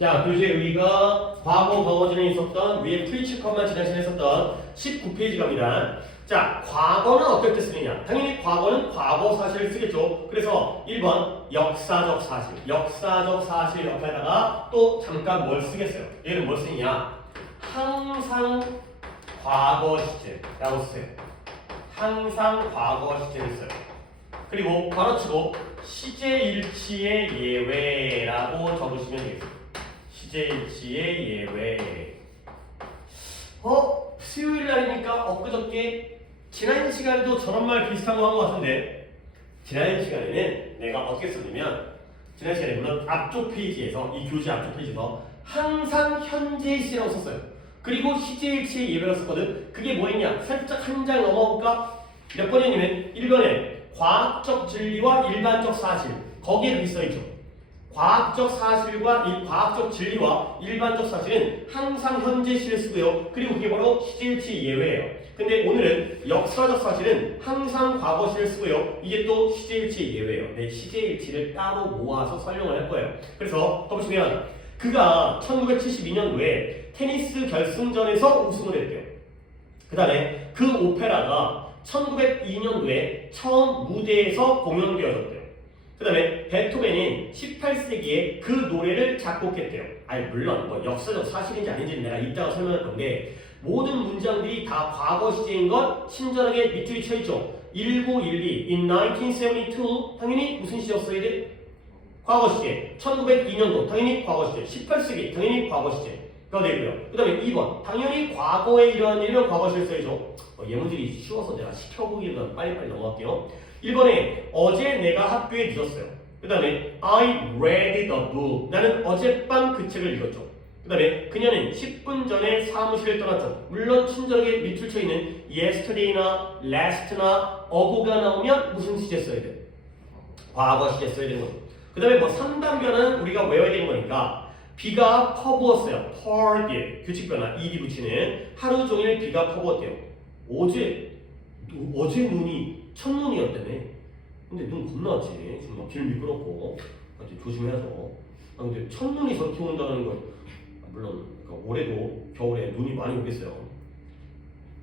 자, 교재 여기가 과거 과거진에 있었던 위에 프리치컷만 지난 시간에 했었던 19페이지 갑니다. 자, 과거는 어떨 때 쓰느냐? 당연히 과거는 과거 사실을 쓰겠죠. 그래서 1번 역사적 사실. 역사적 사실 옆에다가 또 잠깐 뭘 쓰겠어요? 얘는 뭘 쓰느냐? 항상 과거 시제라고 쓰세요. 항상 과거 시제를 써요. 그리고 괄호치고 시제일치의 예외라고 적으시면 되겠습니다. 시제일치의 예외. 수요일 날이니까 엊그저께 지난 시간에도 저런 말 비슷한 거 한 것 같은데, 지난 시간에는 내가 어떻게 썼냐면, 지난 시간에 물론 앞쪽 페이지에서, 이 교재 앞쪽 페이지에서 항상 현재 시라고 썼어요. 그리고 시제일치의 예외라고 썼거든. 그게 뭐였냐? 살짝 한 장 넘어볼까? 몇 번이냐면 1번에 과학적 진리와 일반적 사실, 거기에 이렇게 써있죠. 과학적 사실과 과학적 진리와 일반적 사실은 항상 현재 시를 쓰고요. 그리고 그게 바로 시제일치 예외예요. 근데 오늘은 역사적 사실은 항상 과거 시를 쓰고요. 이게 또 시제일치 예외예요. 네, 시제일치를 따로 모아서 설명을 할 거예요. 그래서 보시면 그가 1972년도에 테니스 결승전에서 우승을 했대요. 그 다음에 그 오페라가 1902년도에 처음 무대에서 공연되어졌대요. 그 다음에 베토벤은 18세기에 그 노래를 작곡했대요. 아니 물론 뭐 역사적 사실인지 아닌지는 내가 이따가 설명할 건데, 모든 문장들이 다 과거 시제인 것 친절하게 밑줄이 쳐있죠. 1912 in 1972 당연히 무슨 시제였어야 돼? 과거 시제. 1902년도 당연히 과거 시제. 18세기 당연히 과거 시제가 되고요. 그 다음에 2번 당연히 과거에 이러한 일은 과거 시를 써야죠. 예문들이 쉬워서 내가 시켜보기보다 빨리빨리 넘어갈게요. 1번에 어제 내가 학교에 늦었어요. 그 다음에 I read the book. 나는 어젯밤 그 책을 읽었죠. 그 다음에 그녀는 10분 전에 사무실을 떠났죠. 물론 친절하게 밑줄 쳐있는 yesterday나 last나 ago가 나오면 무슨 시제 써야 돼? 과거 시제 써야 되는 거죠. 그 다음에 뭐 3단 변화는 우리가 외워야 되는 거니까, 비가 퍼부었어요. poured. 규칙 변화 ed 붙이는 하루 종일 비가 퍼부었대요. 어제 눈이 첫눈이었다며. 근데 눈 겁나 왔지. 지금 막 길 미끄럽고 조심해야죠. 근데 첫눈이 저렇게 온다는 건 물론 그러니까 올해도 겨울에 눈이 많이 오겠어요.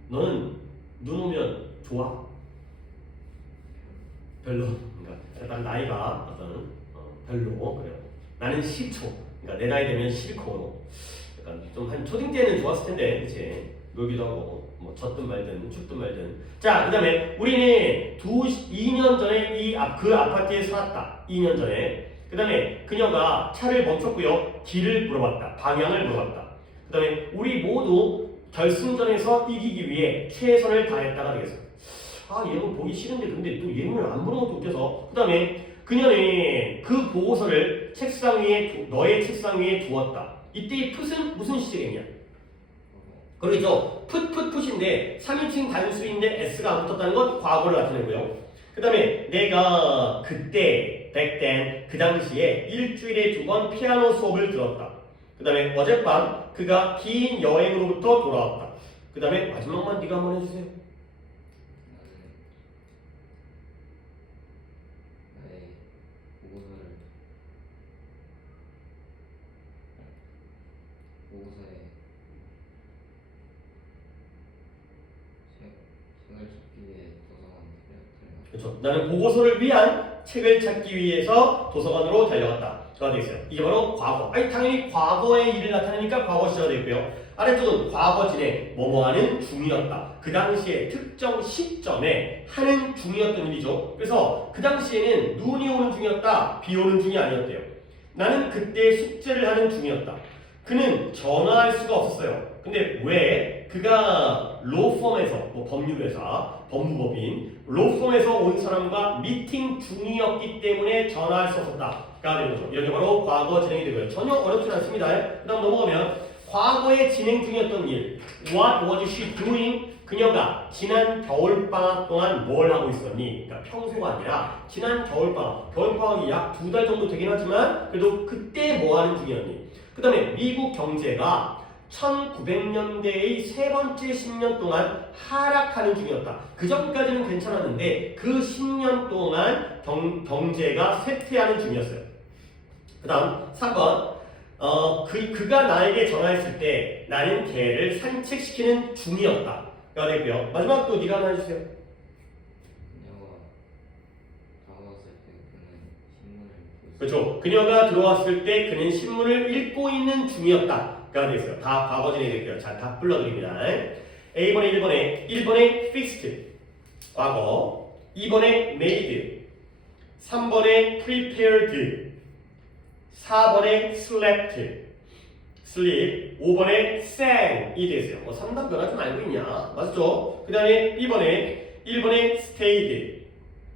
너는 눈 오면 좋아? 별로. 그러니까 일단 나이가 어떤 별로 그래요. 나는 싫죠. 그러니까 내 나이 되면 싫고, 약간 좀 한 초딩 때는 좋았을 텐데, 그치? 놀기도 하고 뭐 젖든 말든 춥든 말든. 자, 그 다음에 우리는 2년 전에 그 아파트에 살았다. 2년 전에. 그 다음에 그녀가 차를 멈췄고요. 길을 물어봤다. 방향을 물어봤다. 그 다음에 우리 모두 결승전에서 이기기 위해 최선을 다했다가 되겠어. 예문 보기 싫은데 근데 또 예문을 안 보는 것도 웃겨서. 그 다음에 그녀는 그 보고서를 책상 위에 너의 책상 위에 두었다. 이때의 풋은 무슨 시제겠냐? 그러죠. 풋인데 3인칭 단수인데 s가 안 붙었다는 건 과거를 나타내고요. 그 다음에 내가 그때 back then 그 당시에 일주일에 2번 피아노 수업을 들었다. 그 다음에 어젯밤 그가 긴 여행으로부터 돌아왔다. 그 다음에 마지막만 네가 한번 해주세요. 그렇죠. 나는 보고서를 위한 책을 찾기 위해서 도서관으로 달려갔다. 가 되어 있어요. 이게 바로 과거. 당연히 과거의 일을 나타내니까 과거 시제가 되고요. 아래쪽은 과거진에 뭐뭐하는 중이었다. 그 당시에 특정 시점에 하는 중이었던 일이죠. 그래서 그 당시에는 눈이 오는 중이었다. 비 오는 중이 아니었대요. 나는 그때 숙제를 하는 중이었다. 그는 전화할 수가 없었어요. 근데 왜? 그가 로펌에서, 뭐 법률회사, 법무법인, 로펌에서 온 사람과 미팅 중이었기 때문에 전화할 수 없었다가 되는 거죠. 이렇게 바로 과거 진행이 되고요. 전혀 어렵지 않습니다. 그 다음 넘어가면 과거에 진행 중이었던 일. What was she doing? 그녀가 지난 겨울방학 동안 뭘 하고 있었니? 그러니까 평소가 아니라 지난 겨울방학. 겨울방학이 약 2달 정도 되긴 하지만 그래도 그때 뭐 하는 중이었니? 그 다음에 미국 경제가 1900년대의 세 번째 10년 동안 하락하는 중이었다. 그 전까지는 괜찮았는데 그 10년 동안 경제가 쇠퇴하는 중이었어요. 그 다음 3번 그가 나에게 전화했을 때 나는 개를 산책시키는 중이었다. 가 되고요. 마지막 또 네가 하나 해주세요. 그렇죠. 그녀가 들어왔을 때 그는 신문을 읽고 있는 중이었다. 가 되겠어요. 다 과거 진행이 될게요. 자, 다 불러드립니다. A번에 1번에 fixed 과거, 2번에 made, 3번에 prepared, 4번에 slept, sleep, 5번에 sang 이 되세요. 3단 변화 좀 알고 있냐? 맞죠? 그 다음에 1번에 stayed,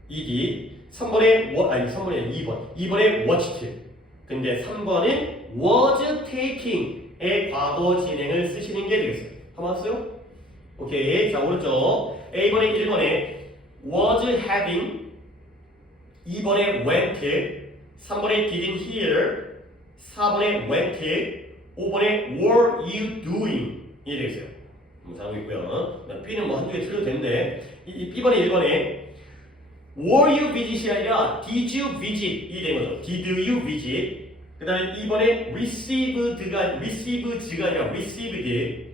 ed, 2번에 watched. 근데 3번은 was taking의 과거 진행을 쓰시는 게 되겠어요. 한번 왔어요? 오케이. 자, 오른쪽. A번에 was having, 2번에 went, 3번에 didn't hear, 4번에 went, 5번에 were you doing 이 되겠어요. 잘하고 있고요. B는 뭐 한두 개 틀려도 되는데 B번에 1번에 were you visit이 아니라 did you visit 이 된 거죠. did you visit. 그 다음에 2번에 received가 아니라 received.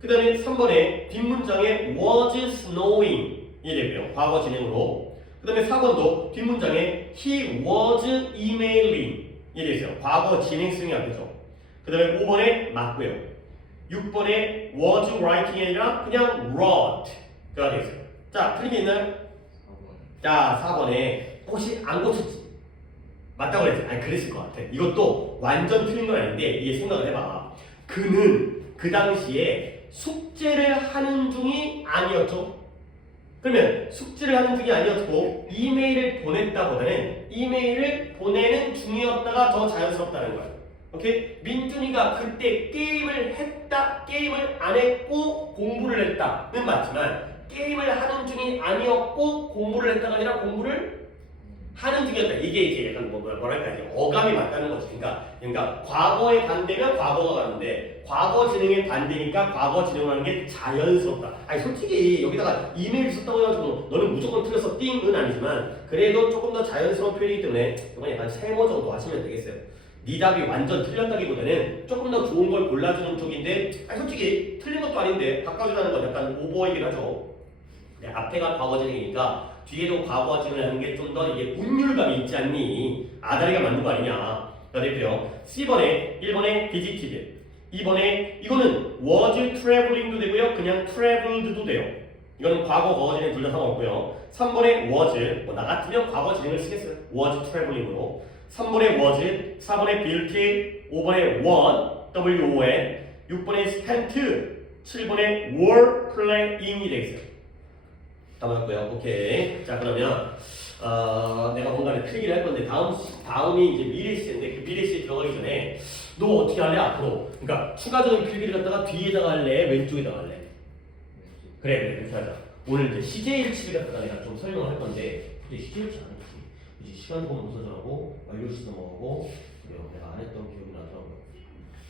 그 다음에 3번에 뒷문장에 was snowing 이 되고요. 과거 진행으로. 그 다음에 4번도 뒷문장에 he was emailing 이 되세요. 과거 진행성이 안 되죠. 그 다음에 5번에 맞고요. 6번에 was writing이 아니라 그냥 wrote가 되겠어요. 자, 틀린 게 있나요? 자, 4번에 혹시 안 고쳤지? 맞다고 그랬지? 아니, 그랬을 것 같아. 이것도 완전 틀린 건 아닌데 이게 생각을 해봐. 그는 그 당시에 숙제를 하는 중이 아니었죠. 그러면 숙제를 하는 중이 아니었고 이메일을 보냈다보다는 이메일을 보내는 중이었다가 더 자연스럽다는 거야. 오케이? 민준이가 그때 게임을 했다, 게임을 안 했고 공부를 했다는 맞지만 게임을 하는 중이 아니었고 공부를 했다가 아니라 공부를 하는 중이었다. 이게 이제 약간 뭐랄까 이제 어감이 맞다는 거지. 그러니까 과거의 반대면 과거가 맞는데 과거 진행의 반대니까 과거 진행하는 게 자연스럽다. 아니 솔직히 여기다가 이메일 썼다고 해가지고 너는 무조건 틀렸어 띵은 아니지만 그래도 조금 더 자연스러운 표현이기 때문에 이건 약간 세모 정도 하시면 되겠어요. 네 답이 완전 틀렸다기보다는 조금 더 좋은 걸 골라주는 쪽인데 아니 솔직히 틀린 것도 아닌데 바꿔주라는 건 약간 오버이긴 하죠. 네, 앞에가 과거 진행이니까 뒤에도 과거 진행을 하는 게 좀 더 이게 운율감이 있지 않니? 아다리가 맞는 거 아니냐? 자, 됐고요. C번에 1번에 visited, 2번에 이거는 was traveling도 되고요. 그냥 traveled도 돼요. 이거는 과거 과거 진행 둘 다 상관없고요. 3번에 was, 나 같으면 과거 진행을 쓰겠어요. was traveling으로. 3번에 was, 4번에 built, 5번에 won, WON, 6번에 spent, 7번에 were playing이 되겠어요. 다 맞았고요. 오케이. 자, 그러면 내가 뭔가를 필기를 할 건데 다음이 이제 미래 시제인데 그 미래 시제 들어가기 전에 너 어떻게 할래 앞으로? 그러니까 추가적인 필기를 갖다가 뒤에다가 할래? 왼쪽에다가 할래? 그래 그렇게 하자. 오늘 이제 시제일치를 갖다가 내가 좀 설명을 할 건데 근데 시제일치 안 했지. 이제 시간 보면 무서워하고 완료시 넘어가고 내가 안 했던 기억이 나더라고요.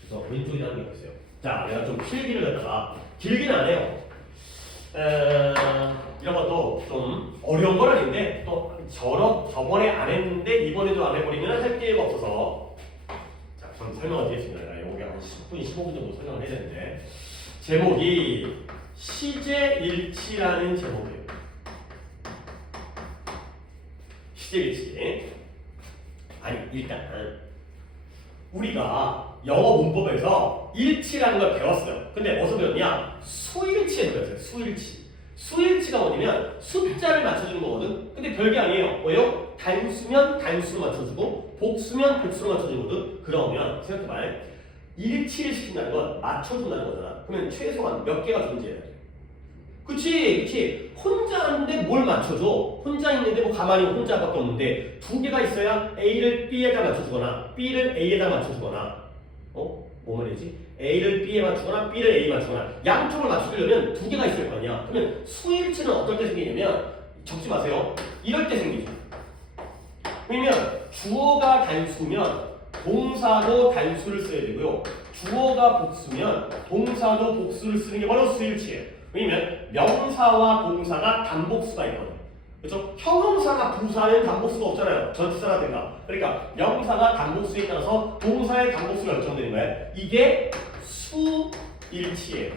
그래서 왼쪽에다 하는 게 있어요. 자, 내가 좀 필기를 갖다가 길게는 안 해요. 이런 것도 좀 어려운 건 아닌데 또 저번에 안 했는데 이번에도 안 해버리면 할 기회가 없어서 자, 그럼 설명을 드리겠습니다. 여기 한 10분, 15분 정도 설명을 해야 되는데 제목이 시제일치라는 제목이에요. 시제일치. 아니 일단 우리가 영어 문법에서 일치라는 걸 배웠어요. 근데 어디서 배웠냐? 수일치에서 배웠어요. 수일치가 뭐냐면 숫자를 맞춰주는 거거든. 근데 별게 아니에요. 뭐예요? 단수면 단수로 맞춰주고 복수면 복수로 맞춰주거든. 그러면 생각해봐. 일치를 시킨다는 건 맞춰준다는 거잖아. 그러면 최소한 몇 개가 존재해야 돼? 그치. 혼자 하는데 뭘 맞춰줘? 혼자 있는데 뭐 가만히 혼자밖에 없는데 두 개가 있어야 A를 B에다 맞춰주거나 B를 A에다 맞춰주거나 뭐 말이지? A를 B에 맞추거나 B를 A에 맞추거나 양쪽을 맞추려면 두 개가 있을 거 아니야. 그러면 수일치는 어떨 때 생기냐면 적지 마세요. 이럴 때 생기죠. 왜냐면 주어가 단수면 동사도 단수를 써야 되고요. 주어가 복수면 동사도 복수를 쓰는 게 바로 수일치예요. 왜냐면 명사와 동사가 단복수가 있거든. 그렇죠? 형용사나 부사는 단복수가 없잖아요. 전치사라든가. 그러니까 명사가 단복수에 따라서 동사의 단복수가 결정되는 거예요. 이게 수일치예요.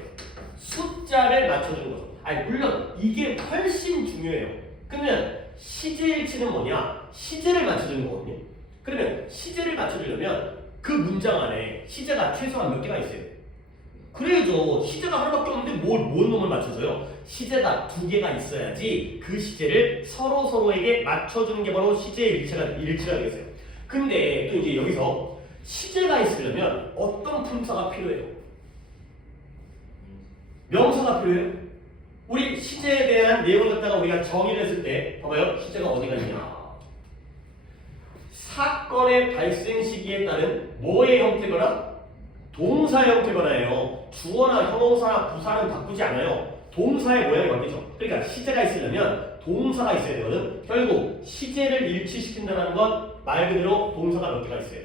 숫자를 맞춰주는 거죠. 아니 물론 이게 훨씬 중요해요. 그러면 시제일치는 뭐냐? 시제를 맞춰주는 거거든요. 그러면 시제를 맞춰주려면 그 문장 안에 시제가 최소한 몇 개가 있어요. 그래야죠. 시제가 하나밖에 없는데 뭔 놈을 맞춰줘요? 시제가 2개가 있어야지 그 시제를 서로에게 맞춰주는 게 바로 시제의 일치가 되겠어요. 근데 또 이제 여기서 시제가 있으려면 어떤 품사가 필요해요? 명사가 필요해요? 우리 시제에 대한 내용을 갖다가 우리가 정의를 했을 때 봐봐요. 시제가 어디가 있냐? 사건의 발생 시기에 따른 뭐의 형태거나 동사 형태거나예요. 주어나 형용사나 부사는 바꾸지 않아요. 동사의 모양이 바뀌죠. 그러니까 시제가 있으려면 동사가 있어야 되거든. 결국 시제를 일치시킨다는 건 말 그대로 동사가 몇 개가 있어요?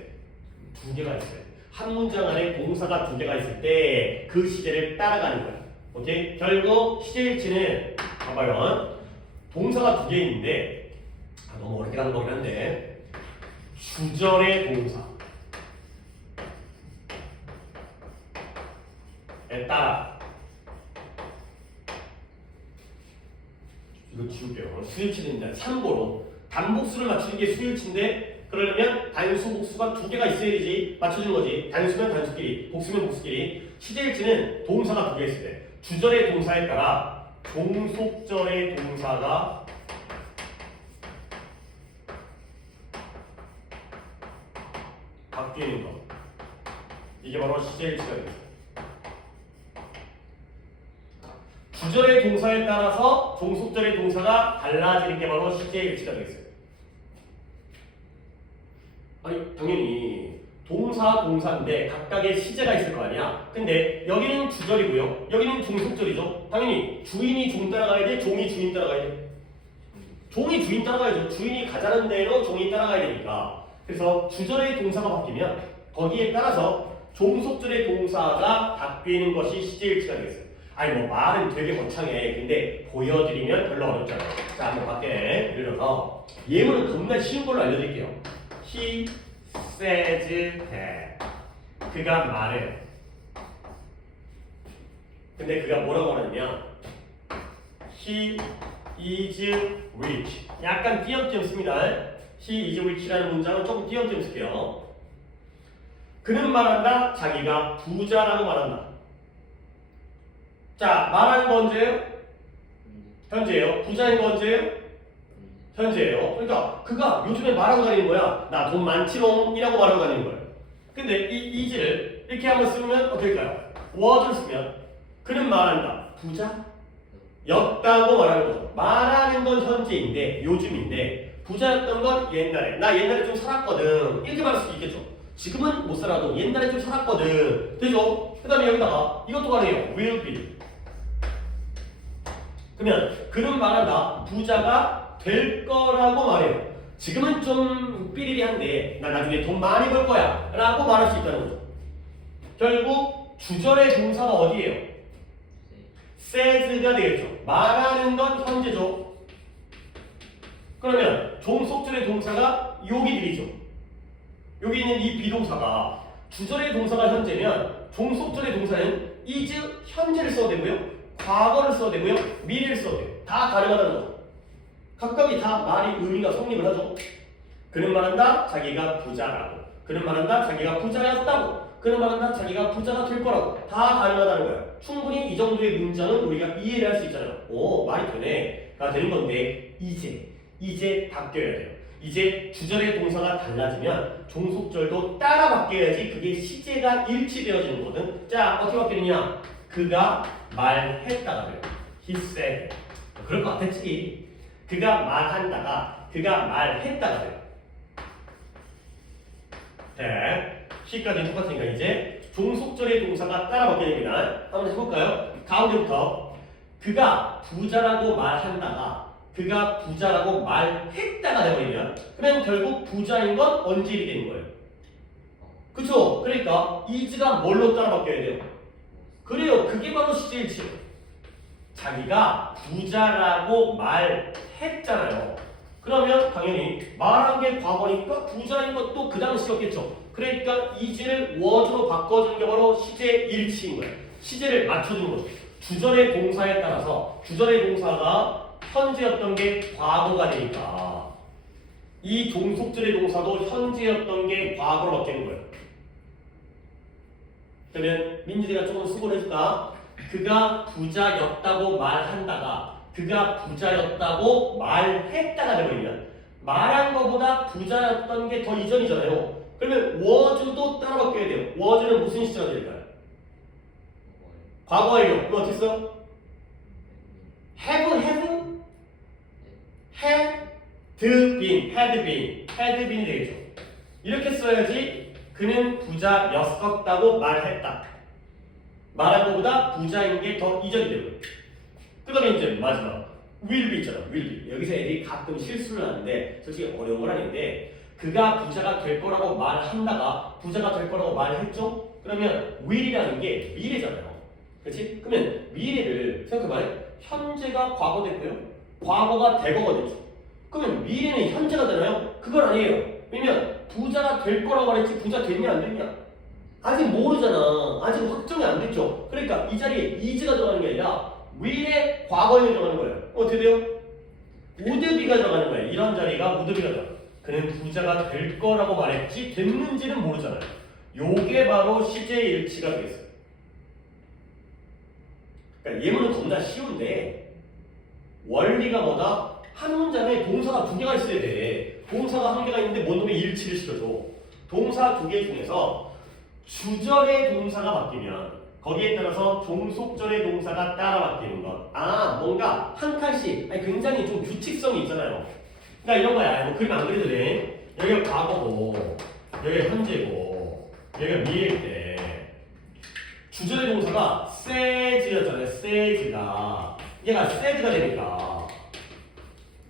2개가 있어요. 한 문장 안에 동사가 2개가 있을 때 그 시제를 따라가는 거야. 오케이? 결국 시제일치는 봐봐요. 동사가 2개 있는데 너무 어렵게 가는 거긴 한데 주절의 동사에 따라 이거 지울게요. 수일치는 참고로 단복수를 맞추는 게 수일치인데 그러려면 단수, 복수가 2개가 있어야 되지 맞춰준 거지. 단수면 단수끼리, 복수면 복수끼리. 시제일치는 동사가 2개 있을 때 주절의 동사에 따라 종속절의 동사가 바뀌는 거. 이게 바로 시제일치가 되겠어요. 주절의 동사에 따라서 종속절의 동사가 달라지는 게 바로 시제일치가 되겠어요. 아니 당연히 동사인데 각각의 시제가 있을 거 아니야. 근데 여기는 주절이고요. 여기는 종속절이죠. 당연히 주인이 종 따라가야 돼? 종이 주인 따라가야 돼? 종이 주인 따라가야죠. 주인이 가자는 대로 종이 따라가야 되니까. 그래서 주절의 동사가 바뀌면 거기에 따라서 종속절의 동사가 바뀌는 것이 시제일치가 되겠어요. 아니 뭐 말은 되게 거창해. 근데 보여드리면 별로 어렵잖아요. 자 한번 밖에 예를 들어서 예문은 겁나 쉬운 걸로 알려드릴게요. He says that 그가 말해. 근데 그가 뭐라고 하느냐? He is rich. 약간 띄엄띄엄 씁니다. He is rich라는 문장은 조금 띄엄띄엄 쓸게요. 그는 말한다. 자기가 부자라고 말한다. 자, 말하는 건 언제예요? 현재예요. 부자인 건 언제예요? 현재예요. 그러니까 그가 요즘에 말하고 다니는 거야. 나 돈 많지롱 이라고 말하고 다니는 거예요. 근데 이 is를 이렇게 한번 쓰면 어떨까요? was를 쓰면 그는 말한다. 부자? 였다고 말하는 거죠. 말하는 건 현재인데 요즘인데 부자였던 건 옛날에. 나 옛날에 좀 살았거든. 이렇게 말할 수도 있겠죠. 지금은 못 살아도 옛날에 좀 살았거든. 되죠? 그 다음에 여기다가 이것도 가능해요. will be. 그러면 그는 말한다. 부자가 될 거라고 말해요. 지금은 좀 삐리리한데 나 나중에 돈 많이 벌 거야 라고 말할 수 있다는 거죠. 결국 주절의 동사가 어디예요? says가 되겠죠. 말하는 건 현재죠. 그러면 종속절의 동사가 여기들이죠. 여기 있는 이 비동사가 주절의 동사가 현재면 종속절의 동사는 is 현재를 써도 되고요. 과거를 써도 되고요. 미래를 써도 돼요. 다 가능하다는 거죠. 각각이 다 말이 의미가 성립을 하죠. 그는 말한다. 자기가 부자라고. 그는 말한다. 자기가 부자였다고. 그는 말한다. 자기가 부자가 될 거라고. 다 가능하다는 거예요. 충분히 이 정도의 문장은 우리가 이해를 할 수 있잖아요. 오, 말이 되네. 가 되는 건데 이제 바뀌어야 돼요. 이제 주절의 동사가 달라지면 종속절도 따라 바뀌어야지 그게 시제가 일치되어지는 거거든. 자, 어떻게 바뀌느냐? 그가 말했다가 돼요. He said. 그럴 것 같았지. 그가 말한다가 그가 말했다가 돼요. 네. 시까지 똑같으니까 이제 종속절의 동사가 따라 바뀌게 됩니다. 한번 해볼까요? 가운데부터 그가 부자라고 말한다가 그가 부자라고 말했다가 돼버리면 그러면 결국 부자인 건 언제 일이 되는 거예요? 그쵸? 그러니까 is가 뭘로 따라 바뀌어야 돼요? 그래요. 그게 바로 시제일치예요. 자기가 부자라고 말했잖아요. 그러면 당연히 말한 게 과거니까 부자인 것도 그 당시였겠죠. 그러니까 is를 was로 바꿔주는 게 바로 시제 일치인 거예요. 시제를 맞춰주는 거죠. 주절의 동사에 따라서 주절의 동사가 현재였던 게 과거가 되니까 이 종속절의 동사도 현재였던 게 과거로 바뀌는 거예요. 그러면 민준이가 조금 수고를 해줄까? 그가 부자였다고 말한다가 그가 부자였다고 말했다가 되버리면 말한 거보다 부자였던 게 더 이전이잖아요. 그러면 was도 따라 바뀌어야 돼요. was는 무슨 시제가 될까요? 과거예요. 그거 어떻게 써? had been 되겠죠. 이렇게 써야지 그는 부자였었다고 말했다. 말한 것보다 부자인 게 더 이전이 되고요. 그 다음에 이제 마지막 will be 있잖아. will be. 여기서 애들이 가끔 실수를 하는데 솔직히 어려운 건 아닌데 그가 부자가 될 거라고 말한다가 부자가 될 거라고 말했죠? 그러면 will이라는 게 미래잖아요. 그렇지? 그러면 미래를 생각해봐요. 현재가 과거 됐고요. 과거가 대거가 됐죠. 그러면 미래는 현재가 되나요? 그건 아니에요. 왜냐면 부자가 될 거라고 말했지 부자 됐냐 안 됐냐? 아직 모르잖아. 아직 확정이 안 됐죠. 그러니까 이 자리에 is가 들어가는 게 아니라 will의 과거에 들어가는 거예요. 어떻게 돼요? would be가 들어가는 거예요. 이런 자리가 would be가 들어가요. 그는 부자가 될 거라고 말했지 됐는지는 모르잖아요. 요게 바로 시제 일치가 되겠어요. 그러니까 예문은 겁나 쉬운데 원리가 뭐다? 한 문장에 동사가 두 개가 있어야 돼. 동사가 한 개가 있는데 뭔 놈의 일치를 시켜줘. 동사 두 개 중에서 주절의 동사가 바뀌면 거기에 따라서 종속절의 동사가 따라 바뀌는 것. 아, 뭔가 한 칸씩 아니, 굉장히 좀 규칙성이 있잖아요. 그러니까 이런 거야. 뭐 그림 안 그려도 돼. 여기가 과거고 여기가 현재고 여기가 미래일 때 주절의 동사가 says였잖아요. says가 얘가 said가 되니까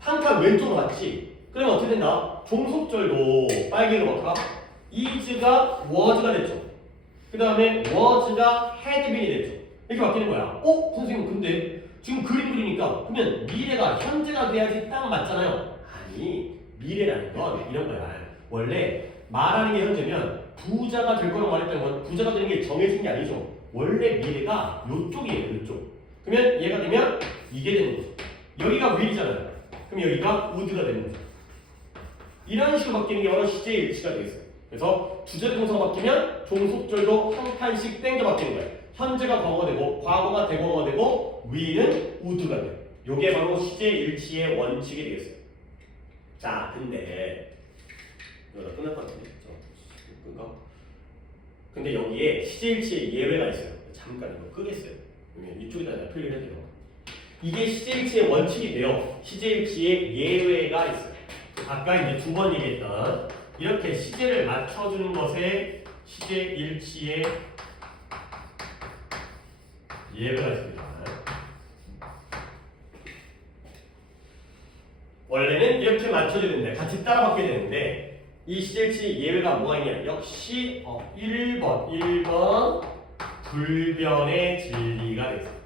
한 칸 왼쪽으로 갔지. 그러면 어떻게 된다? 종속절도 빨개로 어떡하? is가 was가 됐죠. 그 다음에 was가 had been이 됐죠. 이렇게 바뀌는 거야. 선생님 근데 지금 그림 그리니까 그러면 미래가 현재가 돼야지 딱 맞잖아요. 아니 미래라는 건 이런 거야. 원래 말하는 게 현재면 부자가 될 거라고 말했다는 건 부자가 되는 게 정해진 게 아니죠. 원래 미래가 요쪽이에요. 요쪽. 그러면 얘가 되면 이게 되는 거죠. 여기가 will이잖아요. 그럼 여기가 would가 되는 거죠. 이런 식으로 바뀌는 게 바로 시제 일치가 되겠어요. 그래서 주절 동사가 바뀌면 종속절도 한 칸씩 땡겨 바뀌는 거예요. 현재가 과거가 되고 과거가 대거가 되고 will은 would가 돼요. 요게 바로 시제 일치의 원칙이 되겠어요. 자, 근데 이거 끝날 것 같은데 그죠? 근데 여기에 시제 일치의 예외가 있어요. 잠깐 이거 끄겠어요. 이쪽에다 내가 표현을 해야 돼요. 이게 시제 일치의 원칙이 돼요. 시제 일치의 예외가 있어요. 아까 이제 두 번 얘기했던 이렇게 시제를 맞춰주는 것에 시제 일치의 예외가 있습니다. 원래는 이렇게 맞춰주는데 같이 따라 받게 되는데 이 시제 일치 예외가 뭐가 있냐? 역시 1번 불변의 진리가 있습니다.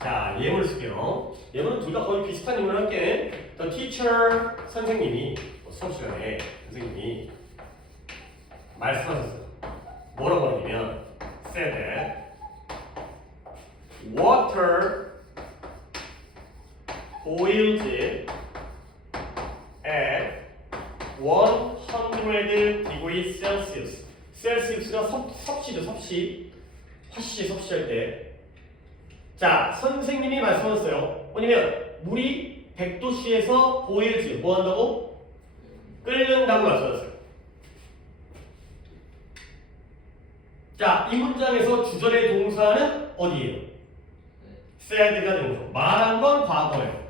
자, 예문을 쓸게요. 예문은 둘 다 거의 비슷한 예문을 할게. The teacher, 선생님이 수업 시간에 선생님이 말씀하셨어요. 뭐라고 하냐면 said that water boils at 100 degrees Celsius. 셀시우스가 섭씨죠, 섭씨. 화씨, 섭씨할 때. 자, 선생님이 말씀하셨어요. 뭐냐면 물이 100도씨에서 보일지 뭐 한다고? 끓는다고 말씀하셨어요. 자, 이 문장에서 주절의 동사는 어디예요? said가 되는 거죠. 말한 건 과거예요.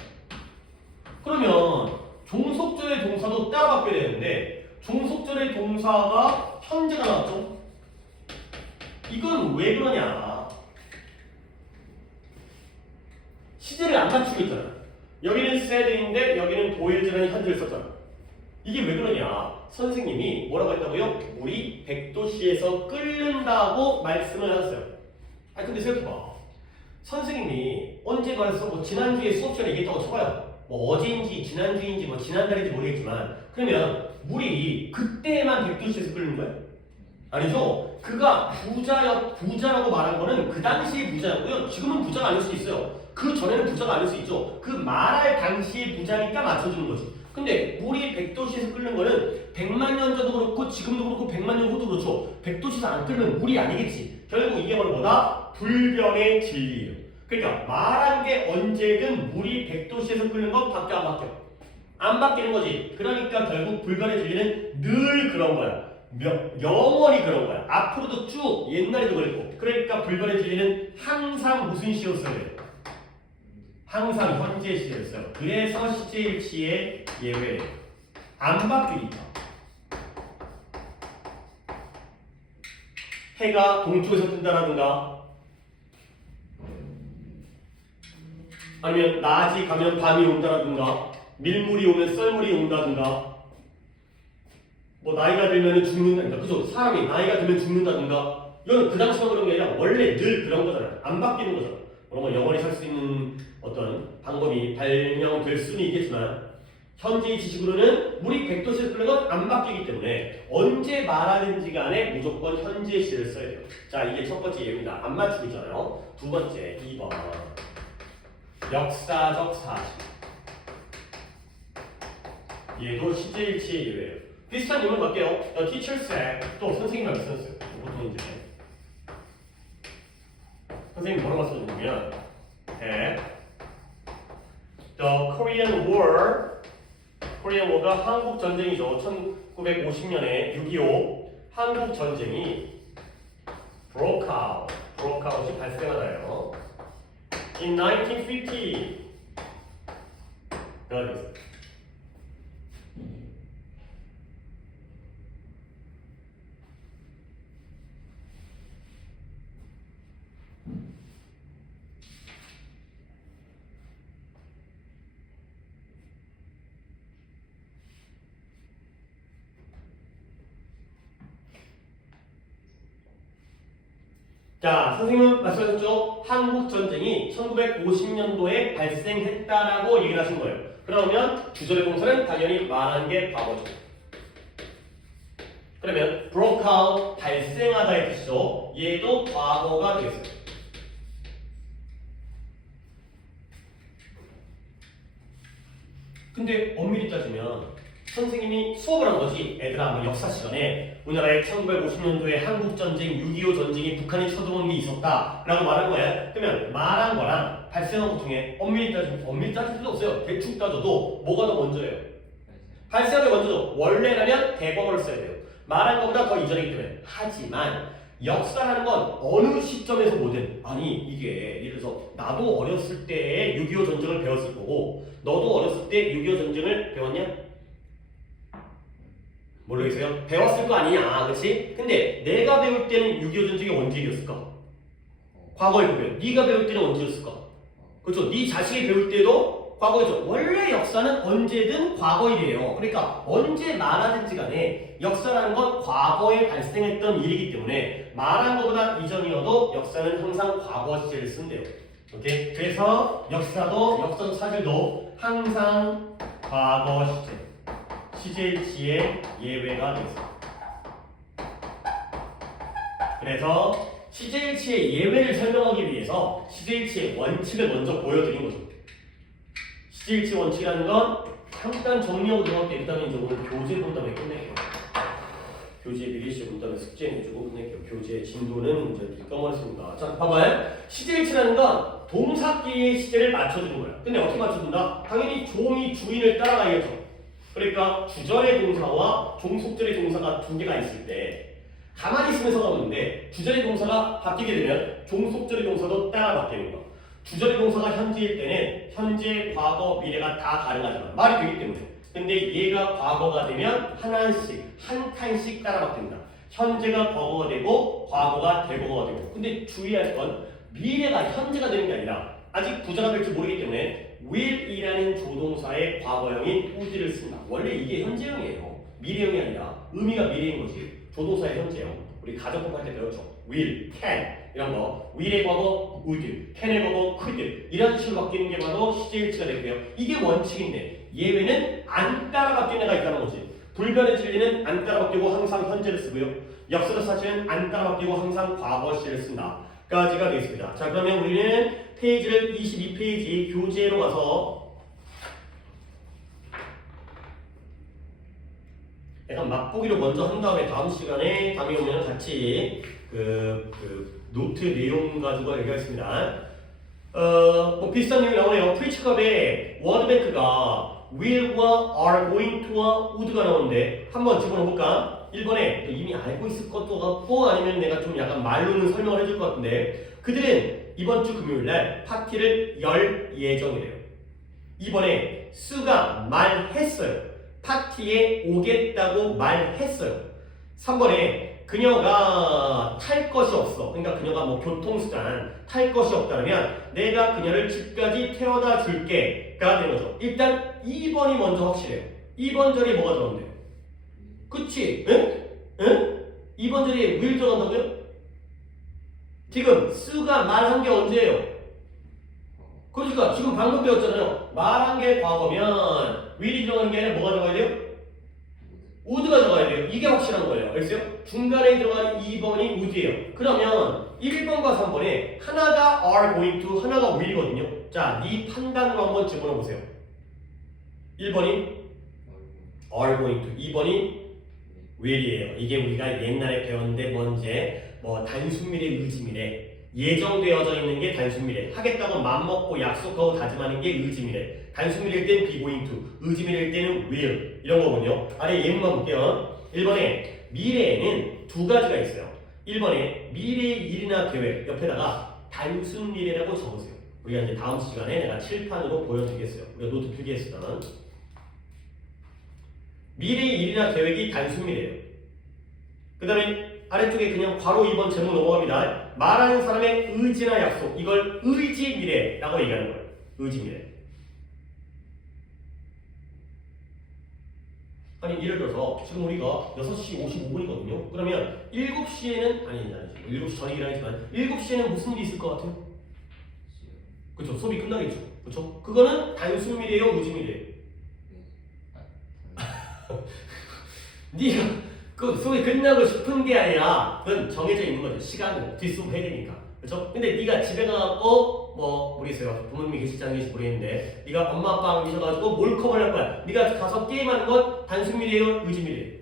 그러면 종속절의 동사도 따라 바뀌어야 되는데 종속절의 동사가 현재가 나왔죠? 이건 왜 그러냐? 시제를 안 갖추고 있잖아. 여기는 said인데 여기는 boils라는 현재를 썼잖아. 이게 왜 그러냐? 선생님이 뭐라고 했다고요? 물이 100도씨에서 끓는다고 말씀을 하셨어요. 아니 근데 생각해봐. 선생님이 언제 말해서 뭐 지난주에 수업 시간에 얘기했다고 쳐봐요. 뭐 어제인지 지난주인지 뭐 지난달인지 모르겠지만 그러면 물이 그때만 100도씨에서 끓는 거예요? 아니죠. 그가 부자라고 말한 거는 그 당시의 부자였고요. 지금은 부자가 아닐 수 있어요. 그 전에는 부자가 아닐 수 있죠. 그 말할 당시의 부자니까 맞춰주는 거지. 근데 물이 100도씨에서 끓는 거는 100만 년 전도 그렇고 지금도 그렇고 100만 년 후도 그렇죠. 100도씨에서 안 끓으면 물이 아니겠지. 결국 이게 바로 뭐다? 불변의 진리예요. 그러니까 말한 게 언제든 물이 100도씨에서 끓는 건 바뀌어 안 바뀌어? 안 바뀌는 거지. 그러니까 결국 불변의 진리는 늘 그런 거야. 영원히 그런 거야. 앞으로도 쭉 옛날에도 그랬고. 그러니까 불변의 진리는 항상 무슨 시였어요? 항상 현재 시였어요. 그래서 시제일치의 예외예요. 안 바뀌니까. 해가 동쪽에서 뜬다라든가 아니면 낮이 가면 밤이 온다라든가 밀물이 오면 썰물이 온다든가 뭐 나이가 들면 죽는다든가 그죠? 사람이 나이가 들면 죽는다든가 이건 그 당시만 그런 게 아니라 원래 늘 그런 거잖아요. 안 바뀌는 거잖아. 물론 뭐 영원히 살 수 있는 어떤 방법이 발명될 수는 있겠지만 현재의 지식으로는 물이 100도씨에서 끓는 건 안 바뀌기 때문에 언제 말하는지 간에 무조건 현재 시를 써야 돼요. 자, 이게 첫 번째 예입니다. 안 맞추고 있잖아요. 두 번째 2번 역사적 사실. 얘도 시제일치의 예외예요. 비슷한 예문 갈게요. The teacher said 또 선생님이 말씀하셨어요. 보통 이제 선생님이 뭐라고 말씀하셨냐면 The Korean War 코리안 워가 한국 전쟁이죠. 1950년에 6.25 한국 전쟁이 broke out이 발생하나요? In 1950 그렇습니다. 자, 선생님은 말씀하셨죠? 한국 전쟁이 1950년도에 발생했다라고 얘기를 하신 거예요. 그러면 주절의 동사는 당연히 말한 게 과거죠. 그러면 broke out 발생하다의 뜻이죠. 얘도 과거가 되겠어요. 근데 엄밀히 따지면 선생님이 수업을 한 거지. 애들아, 뭐 역사 시간에 우리나라의 1950년도에 한국전쟁, 6.25 전쟁이 북한에 쳐들어온 게 있었다라고 말한 거야. 그러면 말한 거랑 발생한 것 중에 엄밀히 따질 필요 없어요. 대충 따져도 뭐가 더 먼저예요? 발생한 게 먼저죠. 원래라면 대법어를 써야 돼요. 말한 것보다 더 이전이기 때문에. 하지만 역사라는 건 어느 시점에서 뭐든 아니 이게 예를 들어서 나도 어렸을 때 6.25 전쟁을 배웠을 거고 너도 어렸을 때 6.25 전쟁을 배웠냐? 모르겠어요? 배웠을 거 아니냐, 그치? 근데 내가 배울 때는 6.25 전쟁이 언제였을까? 과거에 보면 네가 배울 때는 언제였을까? 그렇죠? 네 자식이 배울 때도 과거이죠. 원래 역사는 언제든 과거이래요. 그러니까 언제 말하든지 간에 역사라는 건 과거에 발생했던 일이기 때문에 말한 것보다 이전이어도 역사는 항상 과거 시제를 쓴대요. 오케이? 그래서 역사적 사실도 항상 과거 시제. 시제일치의 예외가 되겠습니다. 그래서 시제일치의 예외를 설명하기 위해서 시제일치의 원칙을 먼저 보여드린 거죠. 시제일치 원칙이라는 건 잠깐 정리하고 들어갈게. 일단은 이제 오늘 교재 본 다음에 끝낼게요. 교재 미리시 본 다음에 숙제 내주고 끝낼게요. 교재 진도는 이제 까먹었습니다. 자, 봐봐요. 시제일치라는 건 동사끼리의 시제를 맞춰주는 거야. 근데 어떻게 맞춰준다? 당연히 종이 주인을 따라가야겠죠. 그러니까 주절의 동사와 종속절의 동사가 두 개가 있을 때 가만히 있으면 상관없는데 주절의 동사가 바뀌게 되면 종속절의 동사도 따라 바뀌는 거야. 주절의 동사가 현재일 때는 현재, 과거, 미래가 다 가능하잖아. 말이 되기 때문에. 근데 얘가 과거가 되면 하나씩, 한 칸씩 따라 바뀐다. 현재가 과거가 되고 과거가 대거가 되고. 근데 주의할 건 미래가 현재가 되는 게 아니라 아직 부자가 될지 모르기 때문에 will이라는 조동사의 과거형인 would를 쓴다. 원래 이게 현재형이에요. 미래형이 아니라 의미가 미래인 거지. 조동사의 현재형. 우리 가정법 할 때 배웠죠. will, can 이런 거. will의 과거 would, can의 과거 could 이런 식으로 바뀌는 게 바로 시제일치가 되고요. 이게 원칙인데 예외는 안 따라 바뀐 애가 있다는 거지. 불변의 진리는 안 따라 바뀌고 항상 현재를 쓰고요. 역사적 사실은 안 따라 바뀌고 항상 과거 시를 쓴다. 까지가 되겠습니다. 자, 그러면 우리는 페이지를 22페이지 교재로 가서 약간 맛보기로 먼저 한 다음에 다음 시간에 다음에 오면 같이 그 노트 내용 가지고 얘기하겠습니다. 뭐 비슷한 내용이 나오네요. 프리츠컵에 워드뱅크가 will과 are going to와 would가 나오는데 한번 집어넣어볼까? 1번에 이미 알고 있을 것도 같고 아니면 내가 좀 약간 말로는 설명을 해줄 것 같은데 그들은 이번 주 금요일날 파티를 열 예정이래요. 2번에 수가 말했어요. 파티에 오겠다고 말했어요. 3번에 그녀가 탈 것이 없어. 그러니까 그녀가 뭐 교통수단 탈 것이 없다면 내가 그녀를 집까지 태워다 줄게가 되는 거죠. 일단 2번이 먼저 확실해요. 2번 절이 뭐가 들어온대요? 그치? 응? 응? 2번 절이 will 들어간다고요? 지금 수가 말한 게 언제예요? 그러니까 지금 방금 배웠잖아요. 말한 게 과거면 will이 들어가는 게 아니라 뭐가 들어가야 돼요? would가 들어가야 돼요. 이게 확실한 거예요. 알겠어요? 중간에 들어가는 2번이 would예요. 그러면 1번과 3번에 하나가 are going to, 하나가 will이거든요. 자, 네 판단으로 한번 집어넣어 보세요. 1번이 are going to, 2번이 will이에요. 이게 우리가 옛날에 배웠는데 뭔지 뭐 단순미래, 의지미래 예정되어져 있는 게 단순미래, 하겠다고 맘먹고 약속하고 다짐하는 게 의지미래, 단순미래일 때는 be going to, 의지미래일 때는 will 이런 거군요. 아래 예문만 볼게요. 1번에 미래에는 두 가지가 있어요. 1번에 미래의 일이나 계획 옆에다가 단순미래라고 적으세요. 우리가 이제 다음 시간에 내가 칠판으로 보여드리겠어요. 우리가 노트 필기했으면 미래의 일이나 계획이 단순미래예요. 그 다음에 아래쪽에 그냥 바로 2번 제목 넘어갑니다. 말하는 사람의 의지나 약속, 이걸 의지미래라고 얘기하는 거예요. 의지미래. 아니 예를 들어서 지금 우리가 6시 55분이거든요. 그러면 7시에는 아니지 7시 전이긴 하지만 7시에는 무슨 일이 있을 것 같아요? 그렇죠. 수업이 끝나겠죠. 그렇죠? 그거는 단순미래예요, 의지미래예요? 네가 그 수업이 끝나고 싶은 게 아니라 그건 정해져 있는 거죠. 시간은 뒷수업 해야 되니까. 그렇죠? 근데 네가 집에 가고 뭐 모르겠어요. 부모님이 계실지 안 계실지 모르겠는데 네가 엄마 아빠랑 계셔가지고 몰컵을 할 거야. 네가 가서 게임하는 건 단순미래예요, 의지미래예요?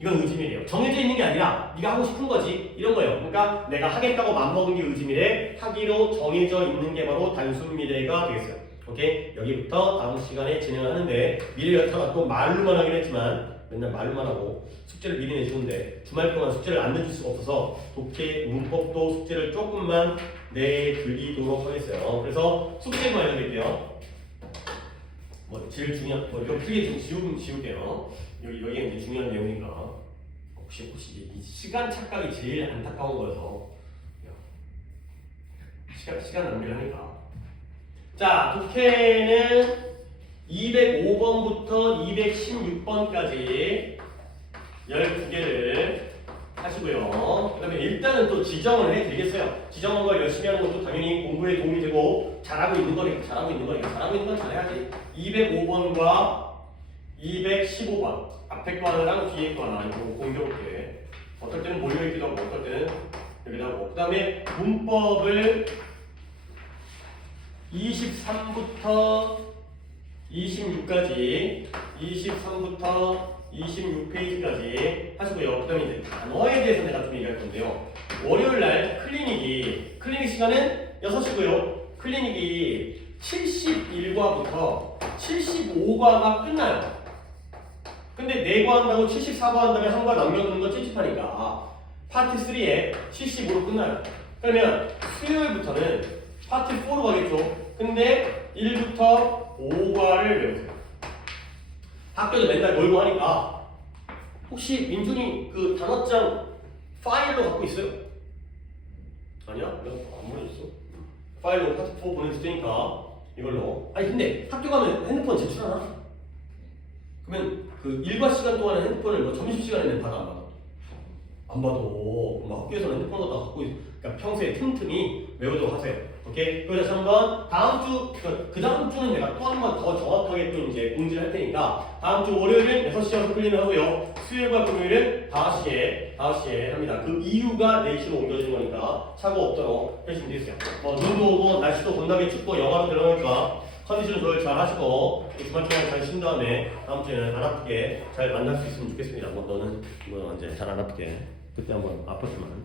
이건 의지미래예요. 정해져 있는 게 아니라 네가 하고 싶은 거지 이런 거예요. 그러니까 내가 하겠다고 맘먹은 게 의지미래, 하기로 정해져 있는 게 바로 단순미래가 되겠어요. 오케이? 여기부터 다음 시간에 진행을 하는데 미래 여타가 또 말로만 하긴 했지만 맨날 말로만 하고 숙제를 미리 내주는데 주말 동안 숙제를 안 내줄 수가 없어서 독해 문법도 숙제를 조금만 내드리도록 하겠어요. 그래서 숙제만 알려드릴게요. 뭐 제일 중요한 뭐 이거 크게 좀 지울게요. 여기가 이제 중요한 내용인가. 혹시 이 시간 착각이 제일 안타까운 거여서 시간 낭비를 하니까. 자, 독해는 205번부터 216번까지 12개를 하시고요. 그 다음에 일단은 또 지정을 해드리겠어요. 지정한 걸 열심히 하는 것도 당연히 공부에 도움이 되고 잘하고 있는 거니까 잘하고 있는 건 잘해야지. 205번과 215번 앞에 거 하나랑 뒤에 거 하나 이거 공교롭게 어떨 때는 몰려있기도 하고 어떨 때는 여기도 하고 그 다음에 문법을 23부터 26까지 23부터 26페이지까지 하시고요. 그 다음에 이제 단어에 대해서 내가 좀 얘기할 건데요. 월요일날 클리닉 시간은 6시고요. 클리닉이 71과부터 75과가 끝나요. 근데 4과 한다고 74과 한다면 한 과 남겨두는 건 찝찝하니까 파트 3에 75로 끝나요. 그러면 수요일부터는 파트 4로 가겠죠. 근데 1부터 5과를 외우세요. 학교도 맨날 놀고 하니까 혹시 민준이 그 단어장 파일로 갖고 있어요? 아니야? 내가 안 보내줬어. 파일로 파트 4 보내줄 테니까 이걸로. 아니 근데 학교 가면 핸드폰 제출하나? 그러면 그 일과 시간 동안에 핸드폰을 뭐 점심시간에는 받아 안 받아? 안 봐도 막 학교에서는 핸드폰도 다 갖고 그러니까 평소에 틈틈이 외우도록 하세요. 오케이? 그리고 다시 한번 다음 주 그 다음 주는 내가 또 한 번 더 정확하게 좀 이제 공지를 할 테니까 다음 주 월요일은 6시에 클린을 하고요. 수요일과 금요일은 5시에 합니다. 그 이유가 4시로 옮겨지는 거니까 차고 없도록 해주시면 되겠어요. 눈도 오고 날씨도 겁나게 춥고 영하로 들어가니까 컨디션 조절 잘 하시고 주말 기간 잘 쉰 다음에 다음 주에는 안 아프게 잘 만날 수 있으면 좋겠습니다. 너는 이제 잘 안 아프게 그때 한번 아팠지만